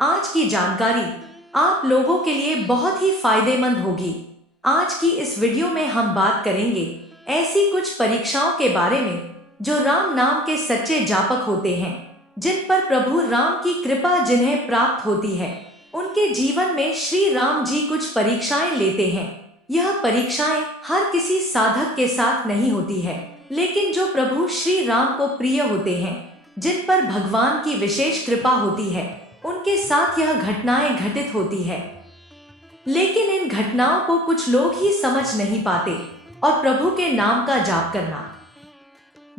आज की जानकारी आप लोगों के लिए बहुत ही फायदेमंद होगी। आज की इस वीडियो में हम बात करेंगे ऐसी कुछ परीक्षाओं के बारे में जो राम नाम के सच्चे जापक होते हैं, जिन पर प्रभु राम की कृपा जिन्हें प्राप्त होती है। उनके जीवन में श्री राम जी कुछ परीक्षाएं लेते हैं। यह परीक्षाएं हर किसी साधक के साथ नहीं होती है, लेकिन जो प्रभु श्री राम को प्रिय होते हैं, जिन पर भगवान की विशेष कृपा होती है, उनके साथ यह घटनाएं घटित होती है। लेकिन इन घटनाओं को कुछ लोग ही समझ नहीं पाते और प्रभु के नाम का जाप करना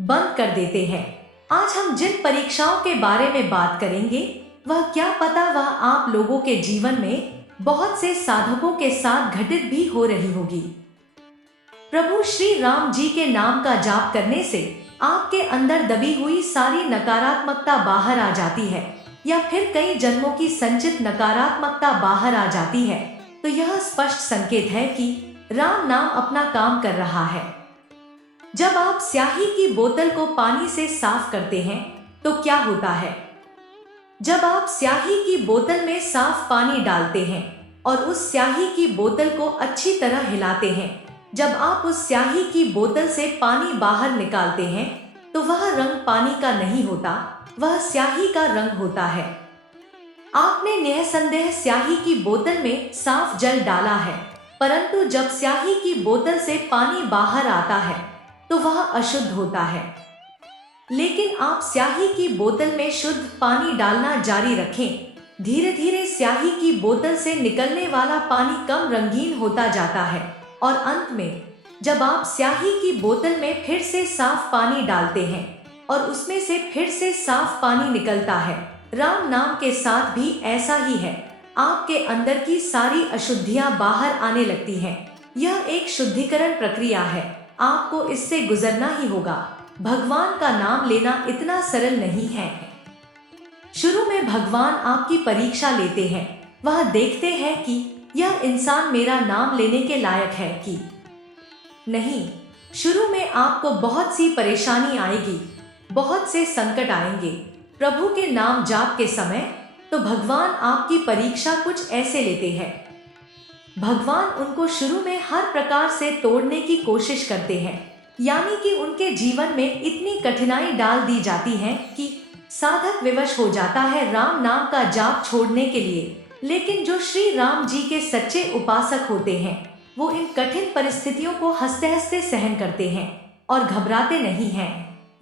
बंद कर देते हैं। आज हम जिन परीक्षाओं के बारे में बात करेंगे, वह क्या पता वह आप लोगों के जीवन में बहुत से साधकों के साथ घटित भी हो रही होगी। प्रभु श्री राम जी के नाम का जाप करने से आपके अंदर दबी हुई सारी नकारात्मकता बाहर आ जाती है, या फिर कई जन्मों की संचित नकारात्मकता बाहर आ जाती है, तो यह स्पष्ट संकेत है कि राम नाम अपना काम कर रहा है। जब आप स्याही की बोतल को पानी से साफ करते हैं तो क्या होता है? जब आप स्याही की बोतल में साफ पानी डालते हैं और उस स्याही की बोतल को अच्छी तरह हिलाते हैं, जब आप उस स्याही की बोतल से पानी बाहर निकालते हैं तो वह रंग पानी का नहीं होता, वह स्याही का रंग होता है। आपने निसंदेह स्याही की बोतल में साफ जल डाला है, परंतु जब स्याही की बोतल से पानी बाहर आता है तो वह अशुद्ध होता है। लेकिन आप स्याही की बोतल में शुद्ध पानी डालना जारी रखें, धीरे धीरे स्याही की बोतल से निकलने वाला पानी कम रंगीन होता जाता है और अंत में जब आप स्याही की बोतल में फिर से साफ पानी डालते हैं और उसमें से फिर से साफ पानी निकलता है। राम नाम के साथ भी ऐसा ही है। आपके अंदर की सारी अशुद्धियां बाहर आने लगती हैं। यह एक शुद्धिकरण प्रक्रिया है, आपको इससे गुजरना ही होगा। भगवान का नाम लेना इतना सरल नहीं है। शुरू में भगवान आपकी परीक्षा लेते हैं, वह देखते हैं कि यह इंसान मेरा नाम लेने के लायक है कि नहीं। शुरू में आपको बहुत सी परेशानी आएगी, बहुत से संकट आएंगे प्रभु के नाम जाप के समय, तो भगवान आपकी परीक्षा कुछ ऐसे लेते हैं। भगवान उनको शुरू में हर प्रकार से तोड़ने की कोशिश करते हैं, यानी कि उनके जीवन में इतनी कठिनाई डाल दी जाती है कि साधक विवश हो जाता है राम नाम का जाप छोड़ने के लिए। लेकिन जो श्री राम जी के सच्चे उपासक होते हैं, वो इन कठिन परिस्थितियों को हंसते हंसते सहन करते हैं और घबराते नहीं हैं।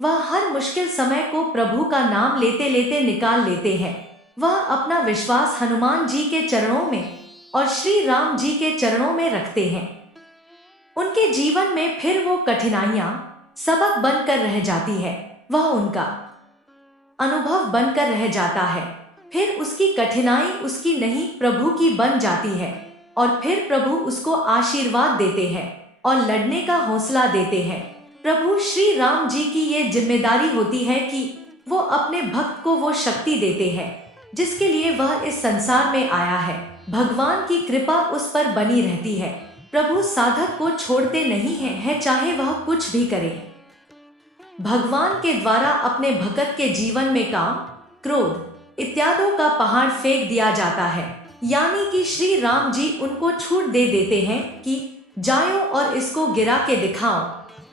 वह हर मुश्किल समय को प्रभु का नाम लेते लेते निकाल लेते हैं। वह अपना विश्वास हनुमान जी के चरणों में और श्री राम जी के चरणों में रखते हैं। उनके जीवन में फिर वो कठिनाइयां सबक बनकर रह जाती है, वह उनका अनुभव बनकर रह जाता है। फिर उसकी कठिनाई उसकी नहीं प्रभु की बन जाती है और फिर प्रभु उसको आशीर्वाद देते हैं और लड़ने का हौसला देते हैं। प्रभु श्री राम जी की ये जिम्मेदारी होती है कि वो अपने भक्त को वो शक्ति देते हैं जिसके लिए वह इस संसार में आया है। भगवान की कृपा उस पर बनी रहती है। प्रभु साधक को छोड़ते नहीं है चाहे वह कुछ भी करे। भगवान के द्वारा अपने भक्त के जीवन में काम, क्रोध इत्यादि का पहाड़ फेंक दिया जाता है, यानी कि श्री राम जी उनको छूट दे देते हैं कि जाओ और इसको गिरा के दिखाओ,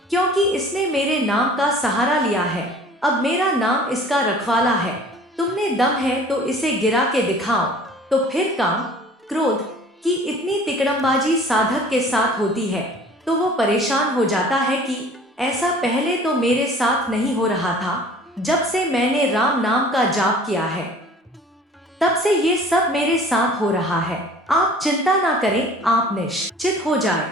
क्योंकि इसने मेरे नाम का सहारा लिया है। अब मेरा नाम इसका रखवाला है। तुमने दम है तो इसे गिरा के दिखाओ। तो फिर काम, क्रोध की इतनी तिकड़मबाजी साधक के साथ होती है तो वो परेशान हो जाता है कि ऐसा पहले तो मेरे साथ नहीं हो रहा था। जब से मैंने राम नाम का जाप किया है तब से ये सब मेरे साथ हो रहा है। आप चिंता ना करें, आप निश्चित हो जाए।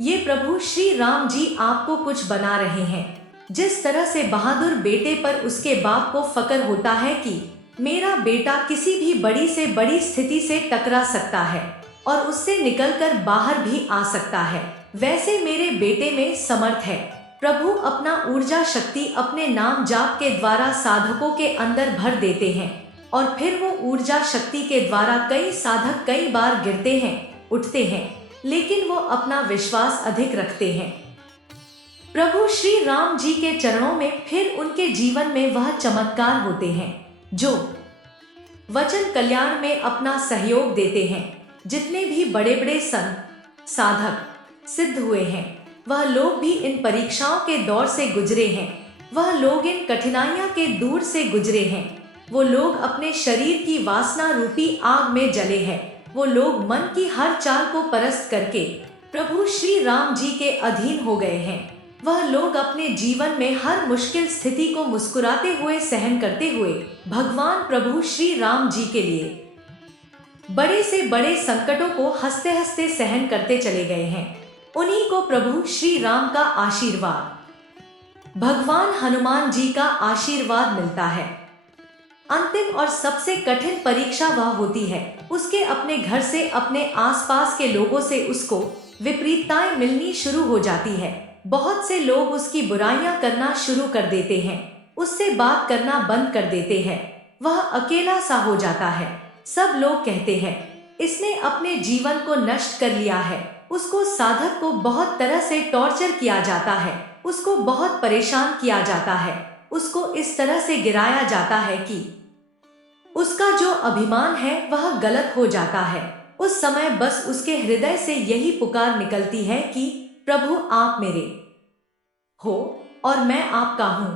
ये प्रभु श्री राम जी आपको कुछ बना रहे हैं। जिस तरह से बहादुर बेटे पर उसके बाप को फक्र होता है कि मेरा बेटा किसी भी बड़ी से बड़ी स्थिति से टकरा सकता है और उससे निकलकर बाहर भी आ सकता है, वैसे मेरे बेटे में समर्थ है। प्रभु अपना ऊर्जा शक्ति अपने नाम जाप के द्वारा साधकों के अंदर भर देते हैं और फिर वो ऊर्जा शक्ति के द्वारा कई साधक कई बार गिरते हैं, उठते हैं, लेकिन वो अपना विश्वास अधिक रखते हैं। प्रभु श्री राम जी के चरणों में फिर उनके जीवन में वह चमत्कार होते हैं जो वचन कल्याण में अपना सहयोग देते हैं। जितने भी बड़े बड़े संत साधक सिद्ध हुए हैं, वह लोग भी इन परीक्षाओं के दौर से गुजरे हैं। वह लोग इन कठिनाइयों के दूर से गुजरे हैं। वो लोग अपने शरीर की वासना रूपी आग में जले हैं। वो लोग मन की हर चाल को परस्त करके प्रभु श्री राम जी के अधीन हो गए हैं। वह लोग अपने जीवन में हर मुश्किल स्थिति को मुस्कुराते हुए सहन करते हुए भगवान प्रभु श्री राम जी के लिए बड़े से बड़े संकटों को हंसते हंसते सहन करते चले गए हैं। उन्हीं को प्रभु श्री राम का आशीर्वाद, भगवान हनुमान जी का आशीर्वाद मिलता है। अंतिम और सबसे कठिन परीक्षा वह होती है उसके अपने घर से, अपने आसपास के लोगों से उसको विपरीतताएं मिलनी शुरू हो जाती है। बहुत से लोग उसकी बुराइयां करना शुरू कर देते हैं, उससे बात करना बंद कर देते हैं। वह अकेला सा हो जाता है। सब लोग कहते हैं इसने अपने जीवन को नष्ट कर लिया है। उसको साधक को बहुत तरह से टॉर्चर किया जाता है, उसको बहुत परेशान किया जाता है, उसको इस तरह से गिराया जाता है कि उसका जो अभिमान है वह गलत हो जाता है। उस समय बस उसके हृदय से यही पुकार निकलती है कि प्रभु आप मेरे हो और मैं आपका हूँ।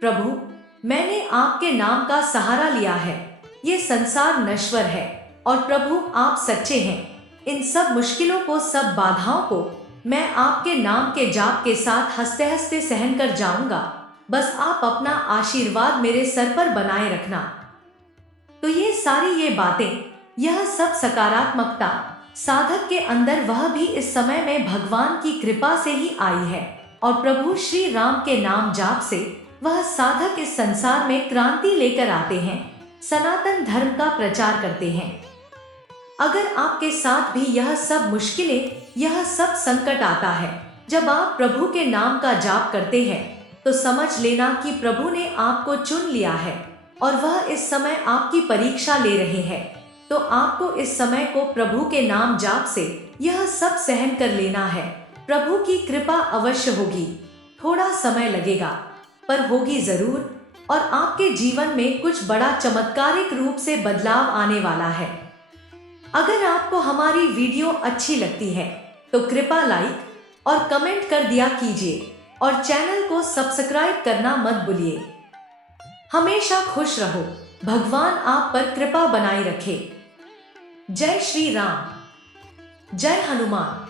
प्रभु मैंने आपके नाम का सहारा लिया है। ये संसार नश्वर है और प्रभु आप सच्चे हैं। इन सब मुश्किलों को, सब बाधाओं को मैं आपके नाम के जाप के साथ हंसते हंसते सहन कर जाऊंगा। बस आप अपना आशीर्वाद मेरे सर पर बनाए रखना। तो ये बातें, यह सब सकारात्मकता साधक के अंदर वह भी इस समय में भगवान की कृपा से ही आई है और प्रभु श्री राम के नाम जाप से वह साधक इस संसार में क्रांति लेकर आते हैं, सनातन धर्म का प्रचार करते हैं। अगर आपके साथ भी यह सब मुश्किलें, यह सब संकट आता है, जब आप प्रभु के नाम का जाप करते हैं, तो समझ लेना कि प्रभु ने आपको चुन लिया है और वह इस समय आपकी परीक्षा ले रहे हैं। तो आपको इस समय को प्रभु के नाम जाप से यह सब सहन कर लेना है। प्रभु की कृपा अवश्य होगी। थोड़ा समय लगेगा पर होगी जरूर, और आपके जीवन में कुछ बड़ा चमत्कारिक रूप से बदलाव आने वाला है। अगर आपको हमारी वीडियो अच्छी लगती है तो कृपया लाइक और कमेंट कर दिया कीजिए और चैनल को सब्सक्राइब करना मत भूलिए। हमेशा खुश रहो। भगवान आप पर कृपा बनाए रखे। जय श्री राम, जय हनुमान।